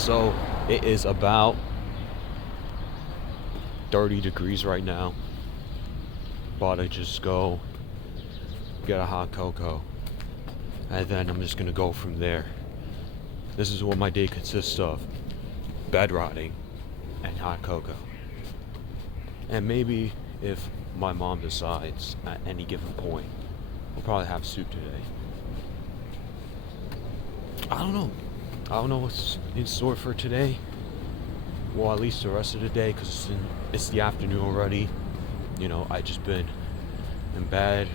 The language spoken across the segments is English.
So it is about 30 degrees right now. About to just go get a hot cocoa, and then I'm just gonna go from there. This is what my day consists of: bed rotting and hot cocoa. And maybe if my mom decides at any given point, we'll probably have soup today. I don't know what's in store for today. Well, at least the rest of the day, because it's the afternoon already. You know, I just been in bed,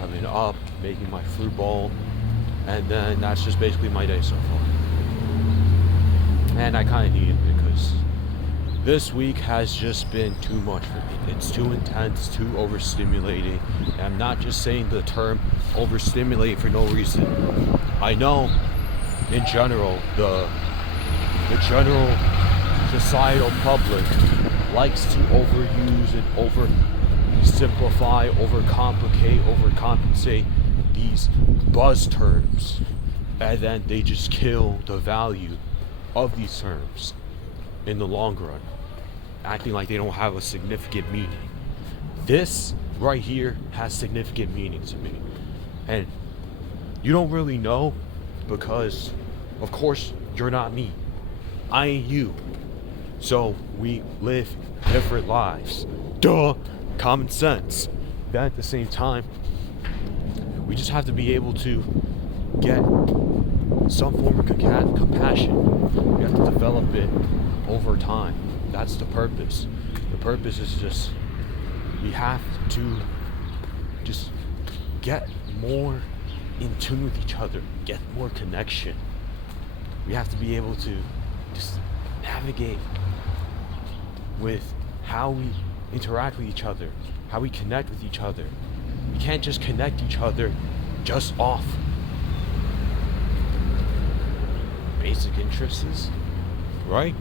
I've been up making my fruit bowl, and then that's just basically my day so far. And I kind of need it because this week has just been too much for me. It's too intense, too overstimulating. And I'm not just saying the term overstimulate for no reason. I know in general, the general societal public likes to overuse and oversimplify, overcomplicate, overcompensate these buzz terms, and then they just kill the value of these terms in the long run, acting like they don't have a significant meaning. This right here has significant meaning to me, and you don't really know because, of course, you're not me. I ain't you. So we live different lives. Duh! Common sense. Then at the same time, we just have to be able to get some form of compassion. We have to develop it over time. That's the purpose. The purpose is just, we have to just get more in tune with each other, get more connection. We have to be able to just navigate with how we interact with each other, how we connect with each other. We can't just connect each other just off basic interests, right?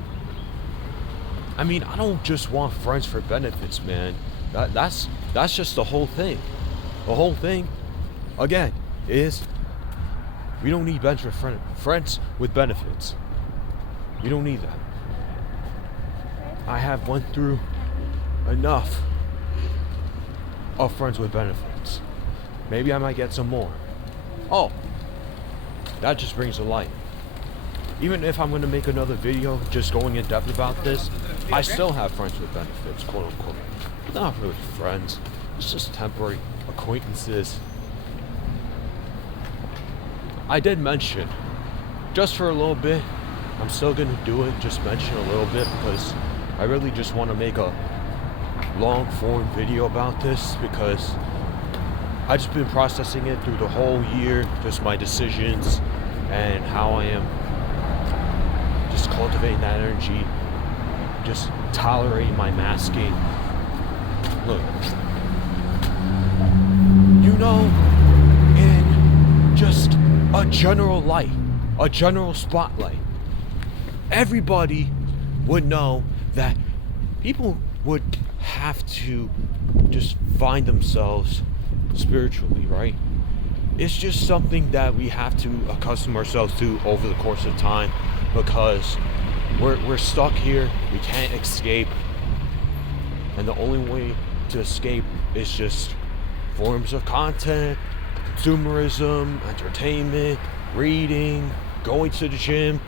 I mean, I don't just want friends for benefits, man. That's just the whole thing. The whole thing, again, is we don't need friends with benefits. We don't need that. I have went through enough of friends with benefits. Maybe I might get some more. Oh, that just brings to light. Even if I'm going to make another video just going in depth about this, I still have friends with benefits, quote unquote. But they're not really friends. It's just temporary acquaintances. I did mention, just for a little bit, I'm still going to do it, just mention a little bit, because I really just want to make a long form video about this, because I've just been processing it through the whole year, just my decisions and how I am just cultivating that energy, just tolerating my masking. Look, you know, in just a general light, a general spotlight, everybody would know that people would have to just find themselves spiritually, right? It's just something that we have to accustom ourselves to over the course of time, because we're stuck here, we can't escape, and the only way to escape is just forms of content, consumerism, entertainment, reading, going to the gym.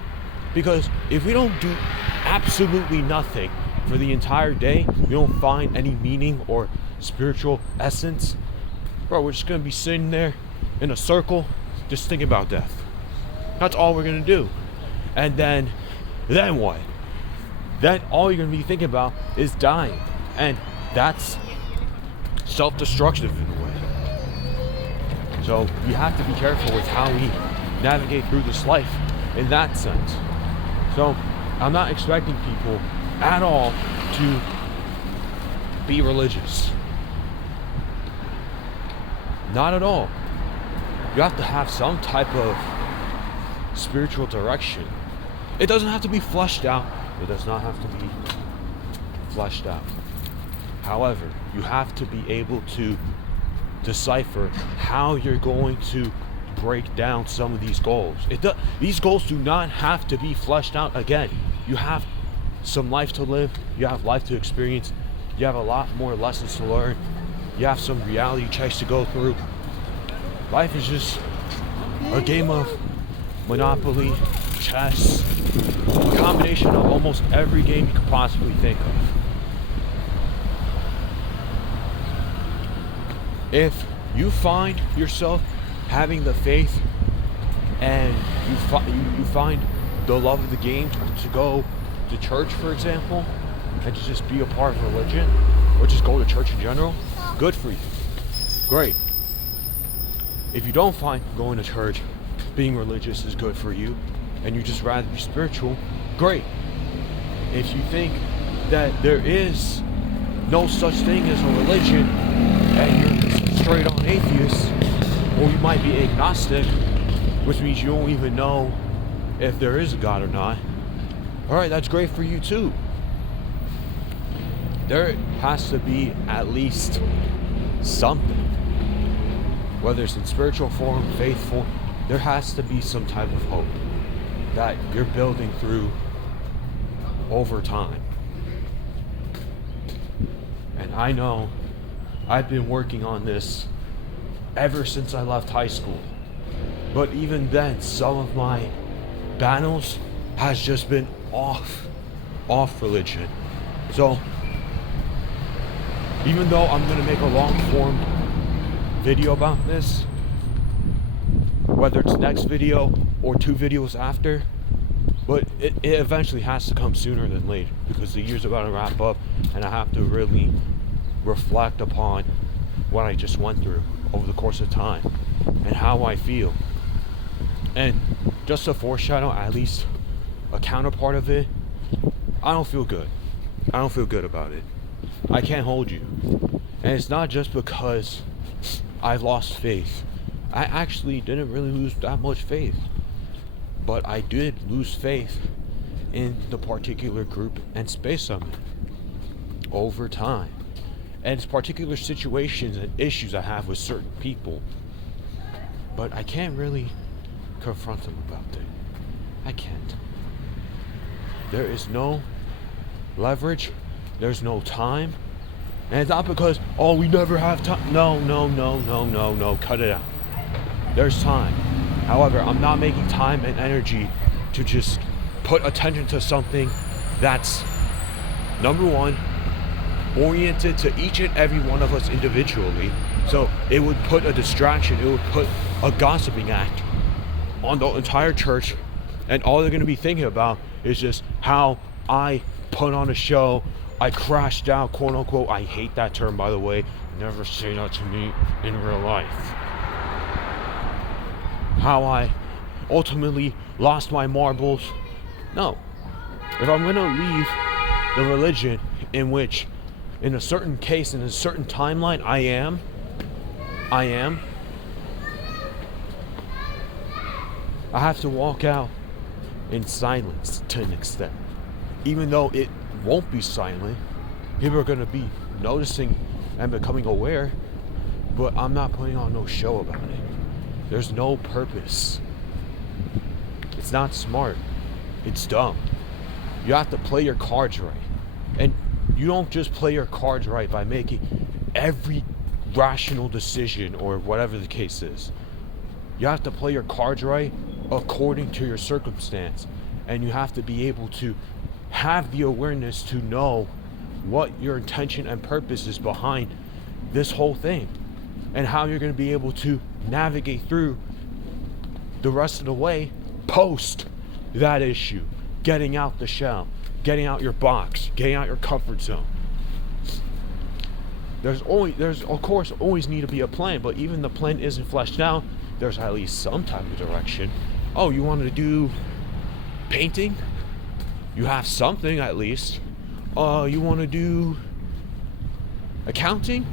Because if we don't do absolutely nothing for the entire day, we don't find any meaning or spiritual essence, bro, we're just gonna be sitting there in a circle just thinking about death. That's all we're gonna do. And then what? Then all you're gonna be thinking about is dying. And that's self-destructive in a way. So we have to be careful with how we navigate through this life in that sense. So I'm not expecting people at all to be religious. Not at all. You have to have some type of spiritual direction. It doesn't have to be fleshed out. It does not have to be fleshed out. However, you have to be able to decipher how you're going to break down some of these goals. These goals do not have to be fleshed out. Again, you have some life to live, you have life to experience, you have a lot more lessons to learn, you have some reality checks to go through. Life is just a game of Monopoly, chess, a combination of almost every game you could possibly think of. If you find yourself having the faith and you find the love of the game to go to church, for example, and to just be a part of religion, or just go to church in general, good for you. Great. If you don't find going to church, being religious is good for you, and you just rather be spiritual, great. If you think that there is no such thing as a religion, and you're straight on atheist, or you might be agnostic, which means you don't even know if there is a God or not, alright, that's great for you too. There has to be at least something. Whether it's in spiritual form, faith form, there has to be some type of hope that you're building through over time. And I know I've been working on this ever since I left high school. But even then, some of my battles has just been off religion. So even though I'm gonna make a long form video about this, whether it's next video or 2 videos after, but it eventually has to come sooner than later, because the year's about to wrap up and I have to really reflect upon what I just went through over the course of time and how I feel. And just to foreshadow at least a counterpart of it, I don't feel good. I don't feel good about it. I can't hold you. And it's not just because I've lost faith. I actually didn't really lose that much faith. But I did lose faith in the particular group and space I'm in over time. And it's particular situations and issues I have with certain people. But I can't really confront them about it. I can't. There is no leverage. There's no time. And it's not because, oh, we never have time. No. Cut it out. There's time. However, I'm not making time and energy to just put attention to something that's, number one, oriented to each and every one of us individually. So it would put a distraction, it would put a gossiping act on the entire church, and all they're going to be thinking about is just how I put on a show, I crashed out, quote unquote. I hate that term, by the way. Never say that to me in real life. How I ultimately lost my marbles. No. If I'm going to leave the religion in which, in a certain case, in a certain timeline, I am, I have to walk out in silence to an extent. Even though it won't be silent, people are going to be noticing and becoming aware, but I'm not putting on no show about it. There's no purpose. It's not smart. It's dumb. You have to play your cards right. And you don't just play your cards right by making every rational decision or whatever the case is. You have to play your cards right according to your circumstance. And you have to be able to have the awareness to know what your intention and purpose is behind this whole thing, and how you're going to be able to navigate through the rest of the way post that issue, getting out the shell, getting out your box, getting out your comfort zone. There's of course always need to be a plan, but even the plan isn't fleshed out. There's at least some type of direction. Oh, you want to do painting? You have something at least. You want to do accounting?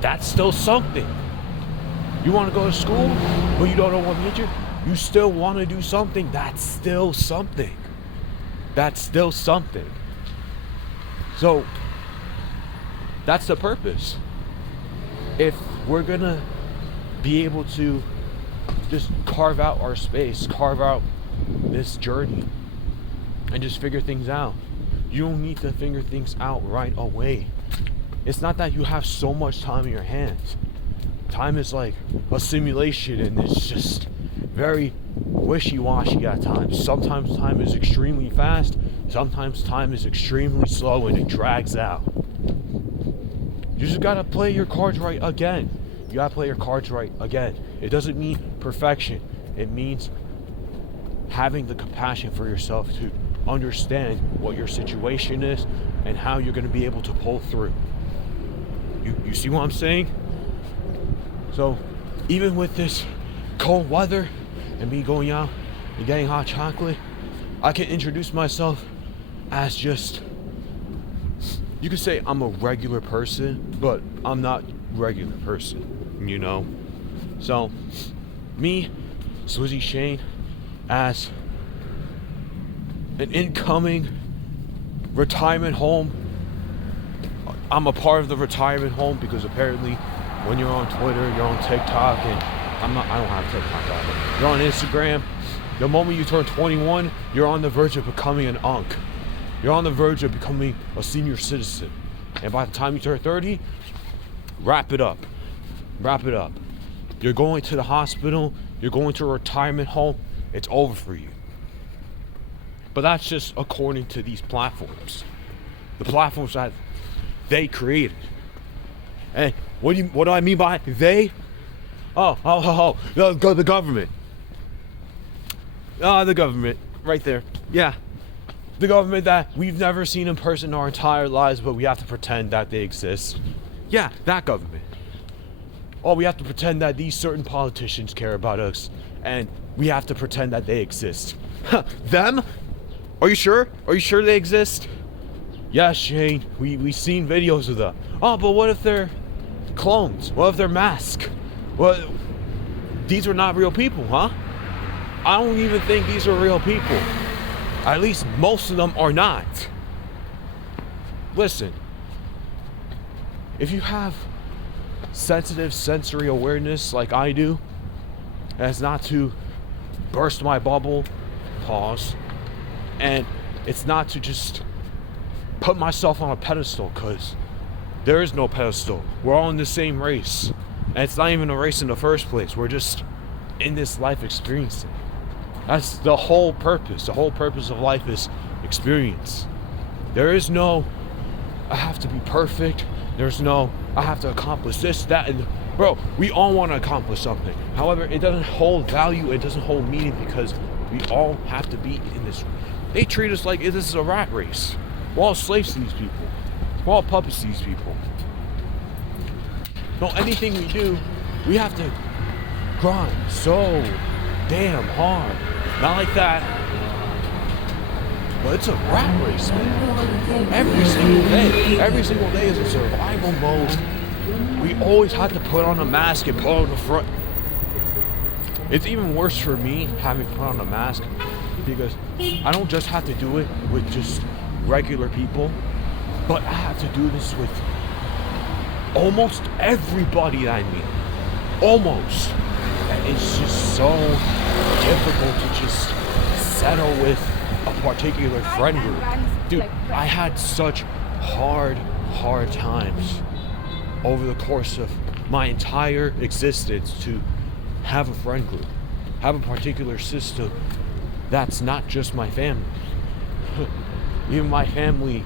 That's still something. You want to go to school, but you don't know what major? You still want to do something? That's still something. That's still something. So, that's the purpose. If we're gonna be able to just carve out our space, carve out this journey, and just figure things out. You don't need to figure things out right away. It's not that you have so much time in your hands. Time is like a simulation, and it's just very wishy-washy at times. Sometimes time is extremely fast, sometimes time is extremely slow, and it drags out. You just gotta play your cards right again. You gotta play your cards right again. It doesn't mean perfection. It means having the compassion for yourself to understand what your situation is and how you're gonna be able to pull through. You see what I'm saying? So even with this cold weather and me going out and getting hot chocolate, I can introduce myself as just, you could say I'm a regular person, but I'm not regular person, you know? So me, Swizzy Shane, as an incoming retirement home. I'm a part of the retirement home because apparently when you're on Twitter, you're on TikTok, and I don't have TikTok, but you're on Instagram. The moment you turn 21, you're on the verge of becoming an unk. You're on the verge of becoming a senior citizen. And by the time you turn 30, wrap it up. Wrap it up. You're going to the hospital, you're going to a retirement home, it's over for you. But that's just according to these platforms. The platforms that they created. And what do I mean by they? The government. The government, right there. Yeah. The government that we've never seen in person our entire lives, but we have to pretend that they exist. Yeah, that government. Oh, we have to pretend that these certain politicians care about us, and we have to pretend that they exist. Them? Are you sure? Are you sure they exist? Yes, Shane. We've seen videos of them. Oh, but what if they're clones? What if they're masked? Well, these are not real people, huh? I don't even think these are real people. At least most of them are not. Listen, if you have sensitive sensory awareness like I do, as not to burst my bubble, pause, and it's not to just put myself on a pedestal, because there is no pedestal. We're all in the same race, and it's not even a race in the first place. We're just in this life experiencing. That's the whole purpose. The whole purpose of life is experience. There is no I have to be perfect. There's no I have to accomplish this, that, and bro, we all want to accomplish something. However, it doesn't hold value, it doesn't hold meaning, because we all have to be in this. They treat us like this is a rat race. We're all slaves to these people. We're all puppets to these people. No, anything we do, we have to grind so damn hard. Not like that. But it's a rat race, man. Every single day is a survival mode. We always have to put on a mask and put on the front. It's even worse for me having put on a mask, because I don't just have to do it with just regular people, but I have to do this with almost everybody that I meet. Almost. And it's just so difficult to just settle with a particular friend group. Dude, I had such hard times over the course of my entire existence to have a friend group, have a particular system that's not just my family. Even my family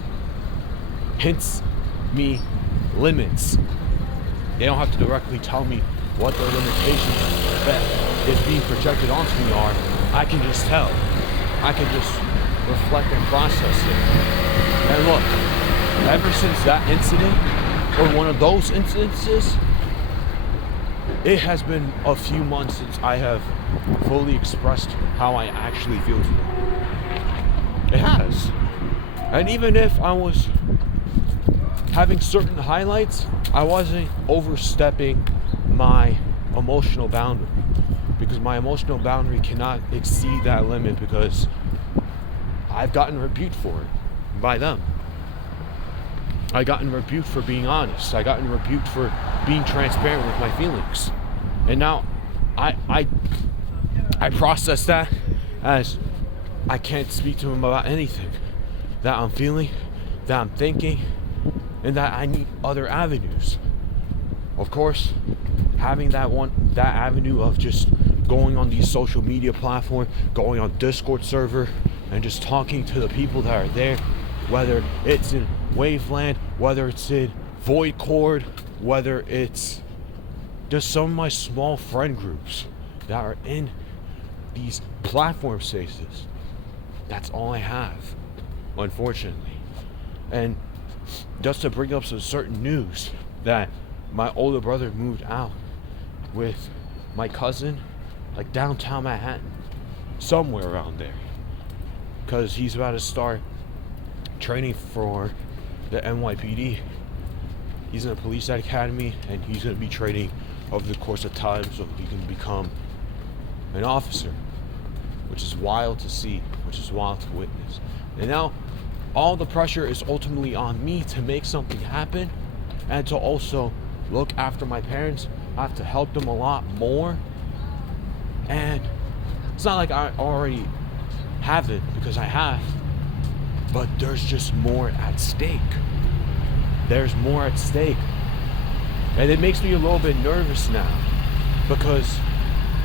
hints me limits. They don't have to directly tell me what the limitations that is being projected onto me are. I can just tell. I can just reflect and process it. And look, ever since that incident, or one of those incidences, it has been a few months since I have fully expressed how I actually feel today. It has. And even if I was having certain highlights, I wasn't overstepping my emotional boundary, because my emotional boundary cannot exceed that limit, because I've gotten rebuked for it by them. I gotten rebuked for being honest. I gotten rebuked for being transparent with my feelings. And now I I process that as I can't speak to him about anything that I'm feeling, that I'm thinking, and that I need other avenues. Of course, having that avenue of just going on these social media platforms, going on Discord server, and just talking to the people that are there, whether it's in Waveland, whether it's in Void Chord, whether it's just some of my small friend groups that are in these platform spaces. That's all I have, unfortunately. And just to bring up some certain news, that my older brother moved out with my cousin, like downtown Manhattan, somewhere around there, because he's about to start training for the NYPD. He's in a police academy, and he's going to be training over the course of time so he can become an officer, which is wild to see, which is wild to witness. And now all the pressure is ultimately on me to make something happen, and to also look after my parents. I have to help them a lot more, and it's not like I already have it, because I have, but there's just more at stake. There's more at stake. And it makes me a little bit nervous now, because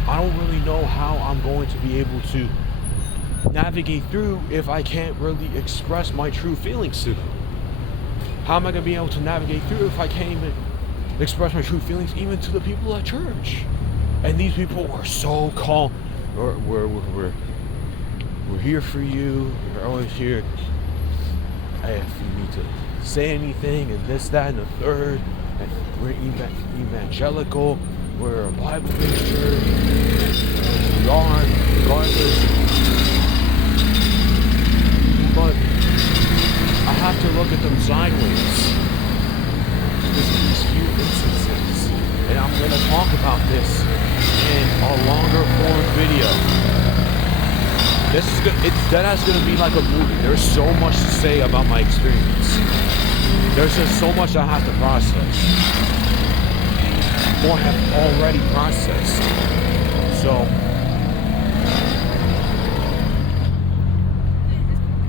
I don't really know how I'm going to be able to navigate through if I can't really express my true feelings to them. How am I going to be able to navigate through if I can't even express my true feelings even to the people at church? And these people are so calm. We're here for you. We're always here. If you need to say anything, and this, that, and the third, and we're evangelical, we're a Bible-based church, we are, regardless. But I have to look at them sideways. There's these few instances, and I'm going to talk about this in a longer form video. This is good. That's going to be like a movie. There's so much to say about my experience. There's just so much I have to process, or have already processed. So,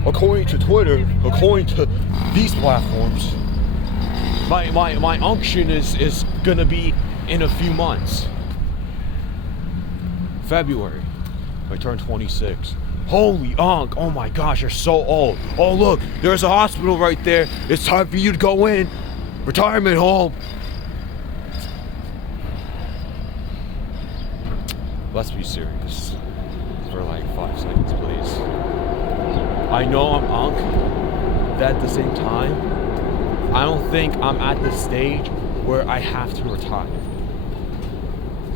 according to Twitter, according to these platforms, my unction is going to be in a few months. February, I turn 26. Holy unk, oh my gosh, you're so old. Oh look, there's a hospital right there. It's time for you to go in. Retirement home. Let's be serious for like 5 seconds, please. I know I'm unk, but at the same time, I don't think I'm at the stage where I have to retire.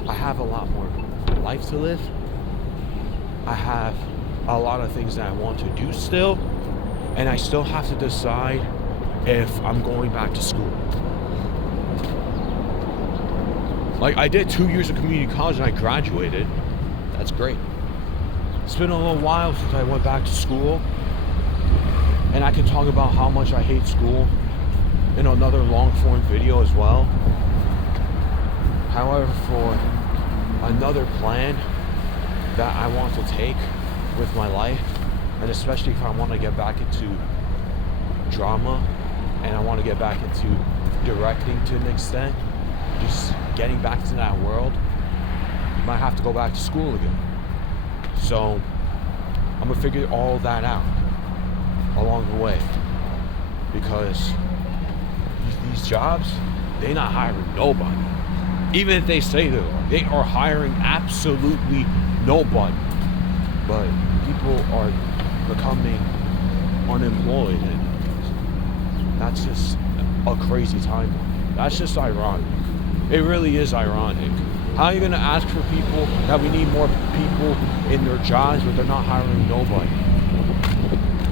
I have a lot more life to live. I have a lot of things that I want to do still, and I still have to decide if I'm going back to school. Like, I did 2 years of community college and I graduated. That's great. It's been a little while since I went back to school, and I can talk about how much I hate school in another long form video as well. However, for another plan that I want to take with my life, and especially if I want to get back into drama, and I want to get back into directing to an extent, just getting back to that world, you might have to go back to school again. So I'm gonna figure all that out along the way, because these jobs, they're not hiring nobody. Even if they say they are hiring absolutely nobody. But people are becoming unemployed, and that's just a crazy time. That's just ironic. It really is ironic. How are you going to ask for people that we need more people in their jobs, but they're not hiring nobody?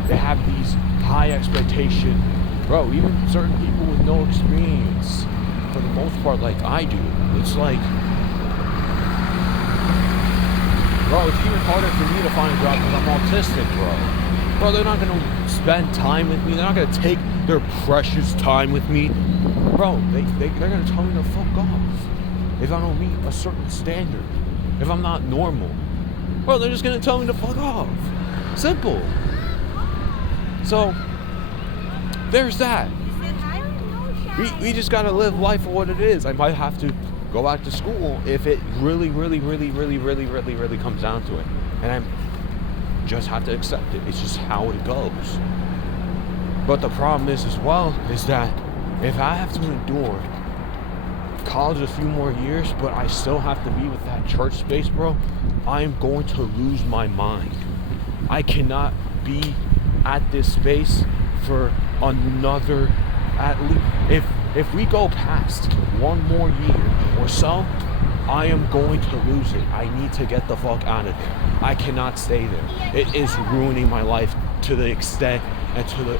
They have these high expectations. Bro, even certain people with no experience, for the most part, like I do, it's like, bro, it's even harder for me to find a job because I'm autistic, bro. Bro, they're not going to spend time with me. They're not going to take their precious time with me. Bro, they're going to tell me to fuck off if I don't meet a certain standard, if I'm not normal. Bro, they're just gonna tell me to fuck off. Simple. So, there's that. We just gotta live life for what it is. I might have to go back to school if it really comes down to it. And I just have to accept it. It's just how it goes. But the problem is as well, is that if I have to endure college a few more years, but I still have to be with that church space, bro, I am going to lose my mind. I cannot be at this space for another, at least, if we go past one more year or so, I am going to lose it. I need to get the fuck out of there. I cannot stay there. It is ruining my life to the extent and to the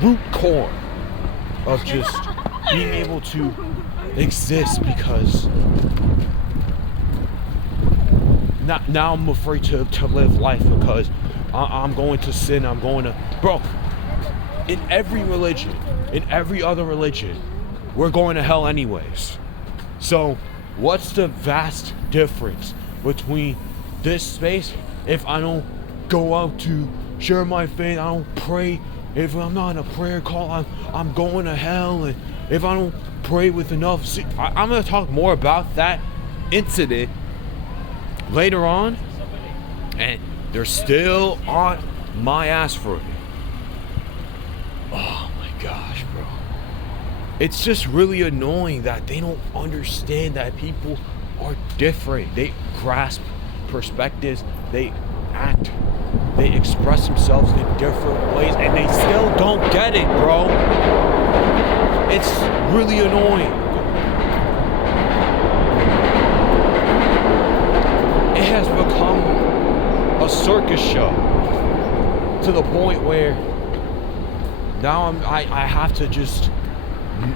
root core of just being able to exist, because now I'm afraid to live life because I'm going to sin. I'm going to, bro, in every religion, in every other religion, we're going to hell anyways. So what's the vast difference between this space? If I don't go out to share my faith, I don't pray, if I'm not in a prayer call, I'm going to hell. And if I don't pray with enough, I'm going to talk more about that incident later on, and they're still on my ass for it. Oh my gosh, bro. It's just really annoying that they don't understand that people are different. They grasp perspectives, they act, they express themselves in different ways, and they still don't get it, bro. It's really annoying. It has become a circus show to the point where now I have to just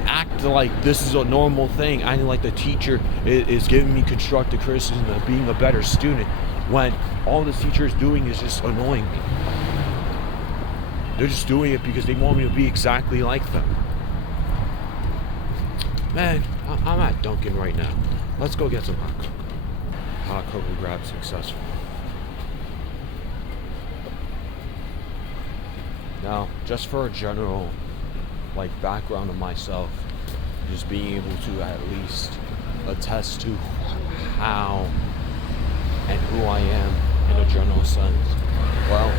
act like this is a normal thing. I like the teacher is giving me constructive criticism of being a better student, when all the teacher is doing is just annoying me. They're just doing it because they want me to be exactly like them. Man, I'm at Dunkin' right now. Let's go get some hot cocoa. Hot cocoa grab successful. Now, just for a general background of myself, just being able to at least attest to how and who I am in a general sense. Well,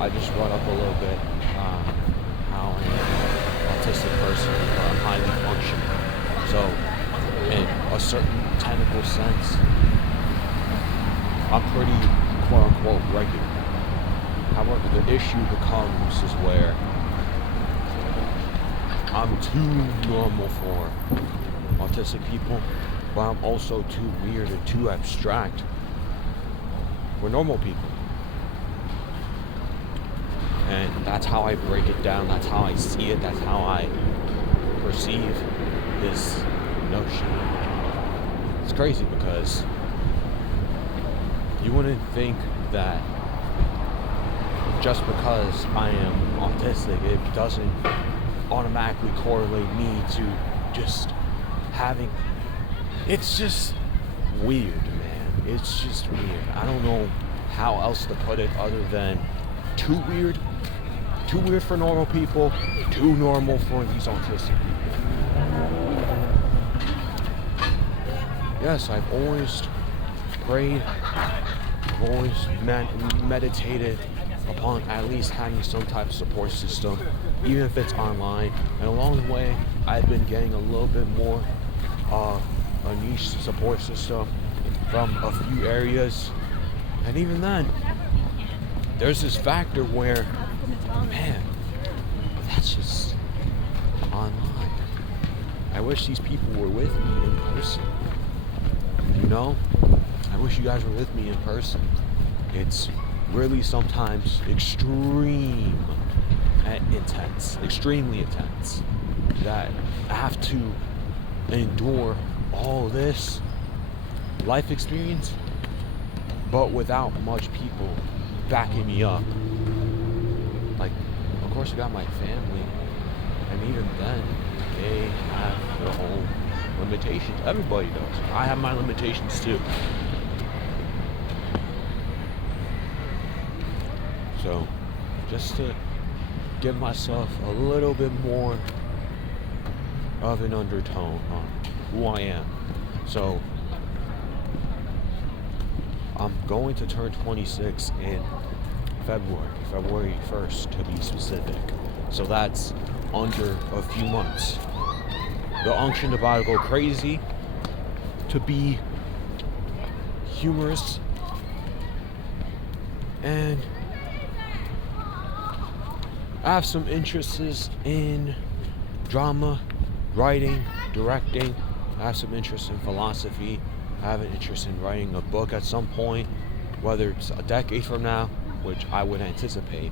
I just brought up a little bit how I am an autistic person, but I'm highly functioning. So, in a certain technical sense, I'm pretty quote-unquote regular. However, the issue becomes is where I'm too normal for autistic people, but I'm also too weird and too abstract for normal people. And that's how I break it down, that's how I see it, that's how I perceive this notion. It's crazy because you wouldn't think that just because I am autistic, it doesn't automatically correlate me to just having... It's just weird, man. It's just weird. I don't know how else to put it other than too weird. Too weird for normal people, too normal for these autistic people. Yes, I've always prayed, I've always meditated upon at least having some type of support system, even if it's online. And along the way, I've been getting a little bit more a niche support system from a few areas. And even then, there's this factor where, man, that's just online. I wish these people were with me in person. You know? I wish you guys were with me in person. It's really sometimes extremely intense, that I have to endure all this life experience, but without much people backing me up. Of course I got my family, and even then, they have their own limitations. Everybody does. I have my limitations too. So just to give myself a little bit more of an undertone on who I am. So I'm going to turn 26 in February 1st to be specific. So that's under a few months. The unction about to go crazy, to be humorous, and I have some interests in drama, writing, directing. I have some interest in philosophy. I have an interest in writing a book at some point, whether it's a decade from now, which I would anticipate.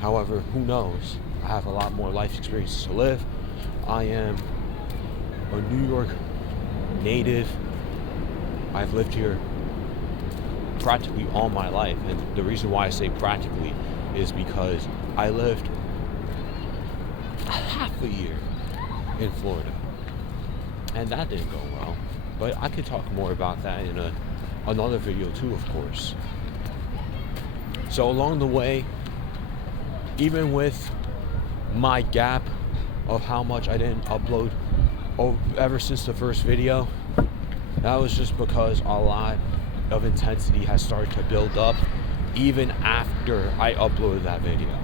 However, who knows? I have a lot more life experiences to live. I am a New York native. I've lived here practically all my life, and the reason why I say practically is because I lived half a year in Florida, and that didn't go well. But I could talk more about that in another video too, of course. So along the way, even with my gap of how much I didn't upload ever since the first video, that was just because a lot of intensity has started to build up even after I uploaded that video.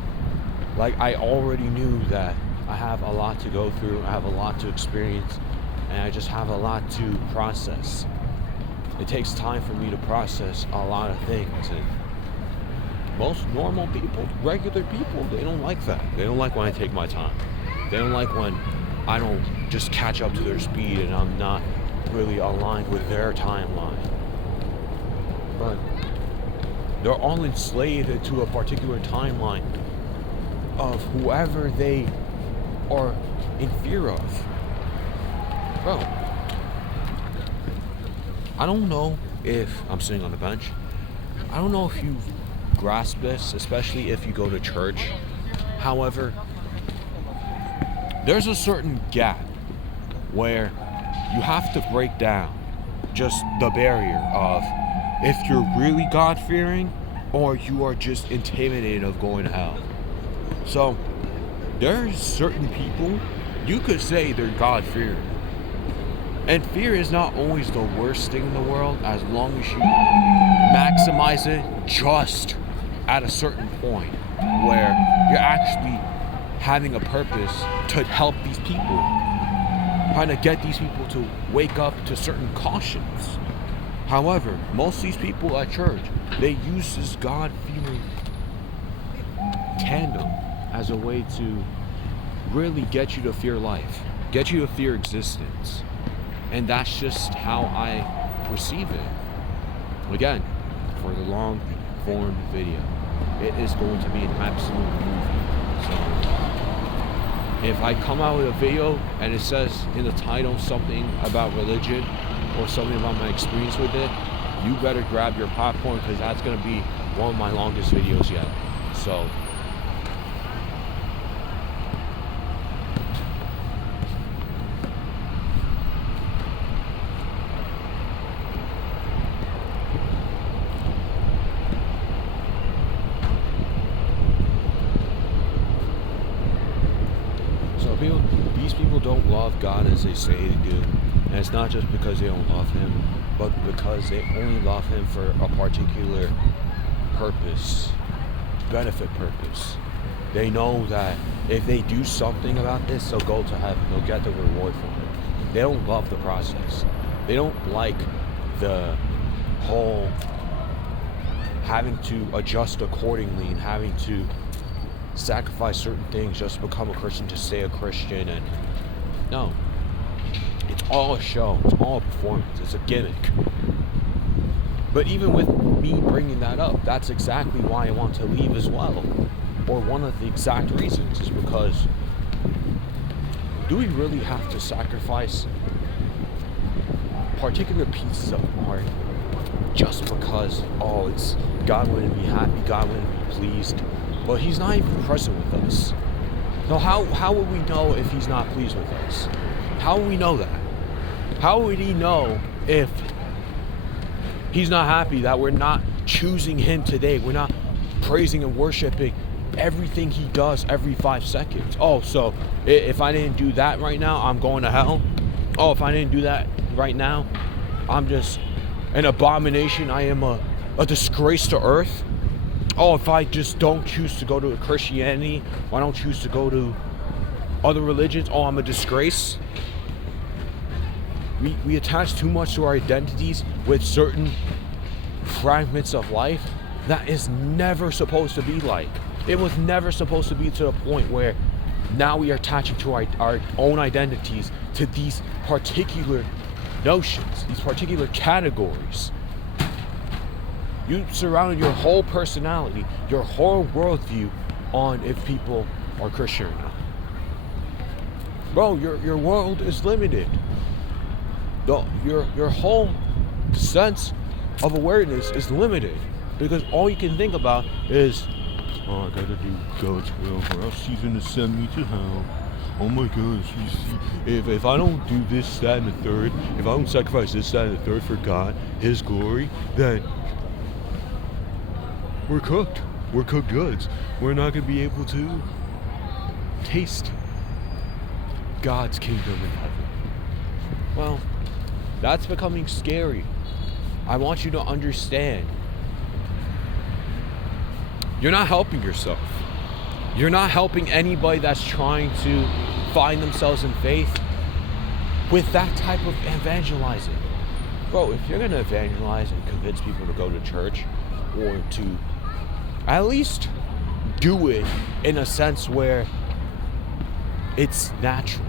Like, I already knew that I have a lot to go through, I have a lot to experience, and I just have a lot to process. It takes time for me to process a lot of things, and most normal people, regular people, they don't like that. They don't like when I take my time. They don't like when I don't just catch up to their speed and I'm not really aligned with their timeline. But they're all enslaved to a particular timeline of whoever they are in fear of. Bro, I don't know if I'm sitting on the bench. I don't know if you've grasped this, especially if you go to church. However, there's a certain gap where you have to break down just the barrier of if you're really God-fearing or you are just intimidated of going to hell. So there's certain people you could say they're God-fearing, and fear is not always the worst thing in the world as long as you maximize it just at a certain point where you're actually having a purpose to help these people, trying to get these people to wake up to certain cautions. However, most of these people at church, they use this God-fearing tandem as a way to really get you to fear life, get you to fear existence. And that's just how I perceive it. Again, for the long form video, it is going to be an absolute movie. So if I come out with a video and it says in the title something about religion or something about my experience with it, you better grab your popcorn, because that's going to be one of my longest videos yet. So these people don't love God as they say they do. And it's not just because they don't love Him, but because they only love Him for a particular purpose, benefit purpose. They know that if they do something about this, they'll go to heaven, they'll get the reward for it. They don't love the process. They don't like the whole having to adjust accordingly and having to sacrifice certain things just to become a Christian, to stay a Christian. And no, it's all a show, it's all a performance, it's a gimmick. But even with me bringing that up, that's exactly why I want to leave as well, or one of the exact reasons, is because do we really have to sacrifice particular pieces of art just because, oh, it's God wouldn't be happy, God wouldn't be pleased? But He's not even present with us. So how would we know if He's not pleased with us? How would we know that? How would He know if He's not happy that we're not choosing Him today? We're not praising and worshiping everything he does every 5 seconds. Oh, so if I didn't do that right now, I'm going to hell? Oh, if I didn't do that right now, I'm just an abomination. I am a disgrace to earth. Oh, if I just don't choose to go to Christianity, or I don't choose to go to other religions, oh, I'm a disgrace. We attach too much to our identities with certain fragments of life that is never supposed to be like. It was never supposed to be to the point where now we are attaching to our own identities to these particular notions, these particular categories. You surrounded your whole personality, your whole worldview on if people are Christian or not. Bro, your world is limited. Your whole sense of awareness is limited because all you can think about is, oh, I gotta do God's will or else he's gonna send me to hell. Oh my gosh, you see, if I don't do this, that, and the third, if I don't sacrifice this, that, and the third for God, his glory, then we're cooked. We're cooked goods. We're not gonna be able to taste God's kingdom in heaven. Well, that's becoming scary. I want you to understand. You're not helping yourself. You're not helping anybody that's trying to find themselves in faith with that type of evangelizing. Bro, if you're going to evangelize and convince people to go to church or to at least do it in a sense where it's natural.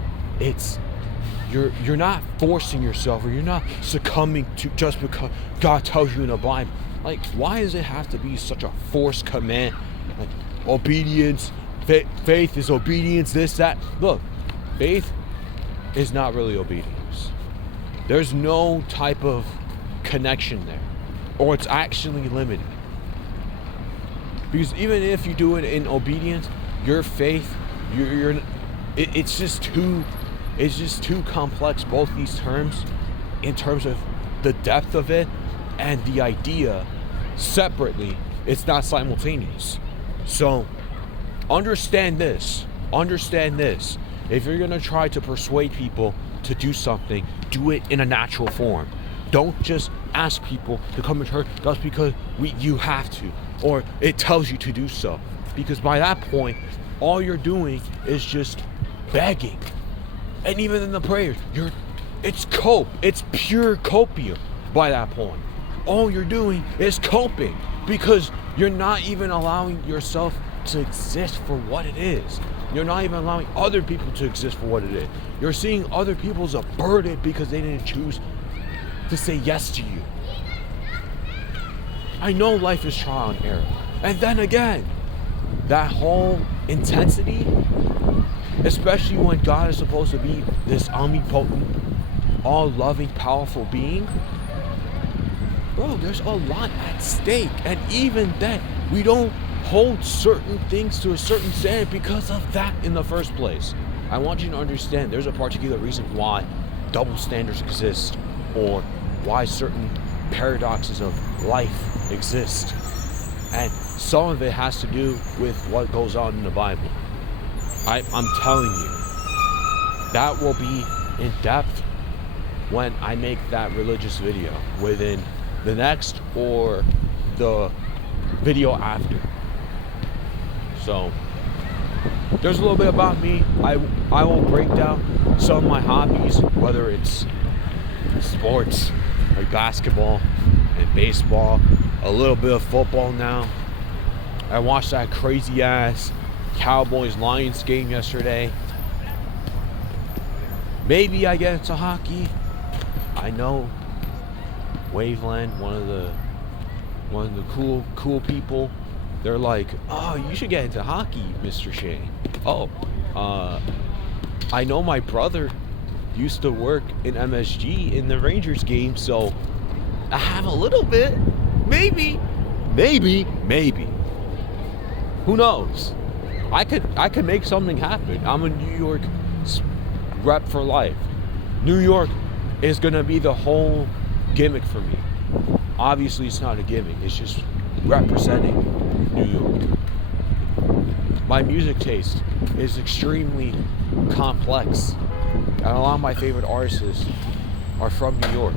You're not forcing yourself, or you're not succumbing to just because God tells you in the Bible. Like, why does it have to be such a forced command? Like, obedience, faith is obedience, this, that. Look, faith is not really obedience. There's no type of connection there, or it's actually limited. Because even if you do it in obedience, your faith, it's just too complex, both these terms, in terms of the depth of it and the idea separately. It's not simultaneous. So understand this. If you're going to try to persuade people to do something, do it in a natural form. Don't just ask people to come to church just because you have to, or it tells you to do so. Because by that point, all you're doing is just begging. And even in the prayers, it's pure copium by that point. All you're doing is coping because you're not even allowing yourself to exist for what it is. You're not even allowing other people to exist for what it is. You're seeing other people as a burden because they didn't choose to say yes to you. I know life is trial and error. And then again, that whole intensity, especially when God is supposed to be this omnipotent, all-loving, powerful being, bro, there's a lot at stake. And even then, we don't hold certain things to a certain standard because of that in the first place. I want you to understand there's a particular reason why double standards exist, or why certain paradoxes of life exist. And some of it has to do with what goes on in the Bible. I'm telling you, that will be in depth when I make that religious video, within the next or the video after. So there's a little bit about me. I will break down some of my hobbies, whether it's sports like basketball and baseball, a little bit of football now. I watched that crazy ass Cowboys-Lions game yesterday. Maybe I get into hockey. I know Waveland, one of the cool people, they're like, oh, you should get into hockey, Mr. Shane. Oh, I know my brother used to work in MSG in the Rangers game, so I have a little bit. Maybe. Who knows? I could make something happen. I'm a New York rep for life. New York is gonna be the whole gimmick for me. Obviously, it's not a gimmick. It's just representing New York. My music taste is extremely complex, and a lot of my favorite artists are from New York.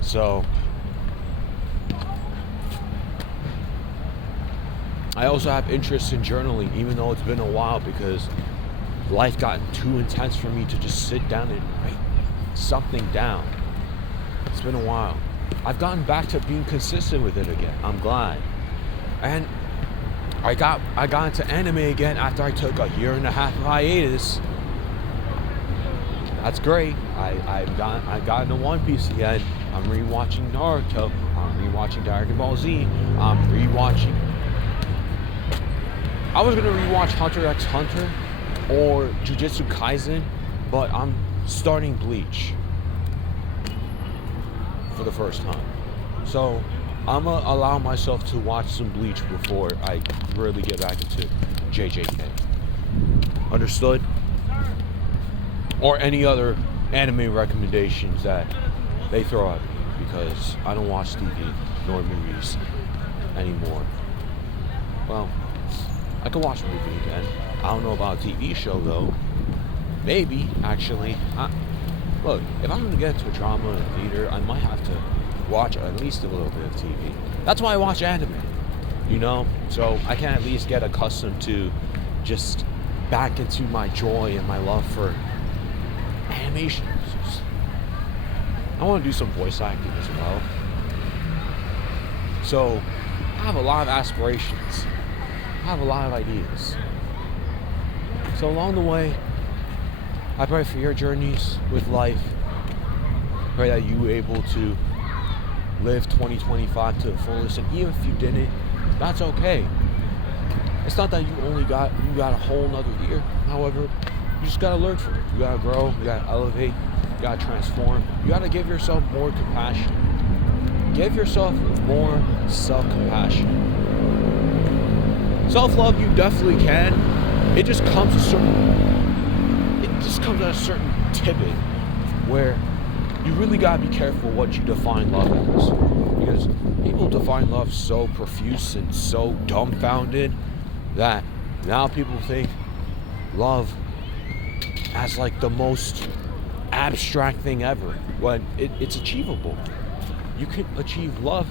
So I also have interest in journaling, even though it's been a while, because life gotten too intense for me to just sit down and write something down. It's been a while. I've gotten back to being consistent with it again. I'm glad. And I got into anime again after I took a 1.5 year hiatus. That's great. I got into One Piece again. I'm rewatching Naruto. I'm rewatching Dragon Ball Z. I'm rewatching. I was gonna rewatch Hunter x Hunter or Jujutsu Kaisen, but I'm starting Bleach for the first time. So I'm gonna allow myself to watch some Bleach before I really get back into JJK. Understood? Or any other anime recommendations that they throw at me, because I don't watch TV nor movies anymore. Well, I could watch a movie again. I don't know about a TV show though. Maybe, actually. Look, if I'm gonna get into a drama in a theater, I might have to watch at least a little bit of TV. That's why I watch anime, you know? So I can at least get accustomed to just back into my joy and my love for animation. I want to do some voice acting as well. So I have a lot of aspirations. I have a lot of ideas. So along the way, I pray for your journeys with life. Pray that you were able to live 2025 to the fullest, and even if you didn't, that's okay. It's not that you got a whole nother year. However, you just gotta learn from it. You gotta grow, you gotta elevate, you gotta transform. You gotta give yourself more compassion. Give yourself more self-compassion. Self-love, you definitely can. It just comes at a certain tipping where you really gotta be careful what you define love as. Because people define love so profuse and so dumbfounded that now people think love as like the most abstract thing ever, when it's achievable. You can achieve love.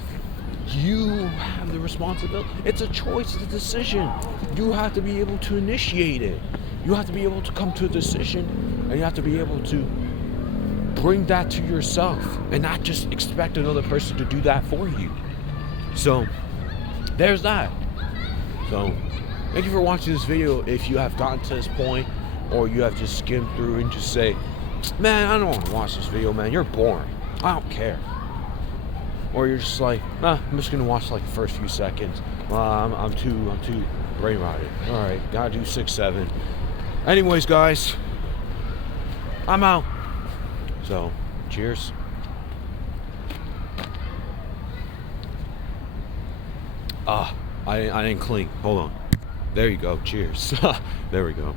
You have the responsibility. It's a choice, it's a decision. You have to be able to initiate it. You have to be able to come to a decision, and you have to be able to bring that to yourself and not just expect another person to do that for you. So there's that. So thank you for watching this video. If you have gotten to this point, or you have just skimmed through and just say, man, I don't want to watch this video, man, you're boring, I don't care. Or you're just like, I'm just gonna watch like the first few seconds. I'm too brain rotted. Alright, gotta do 6, 7. Anyways, guys, I'm out. So, cheers. I didn't clink. Hold on. There you go. Cheers. There we go.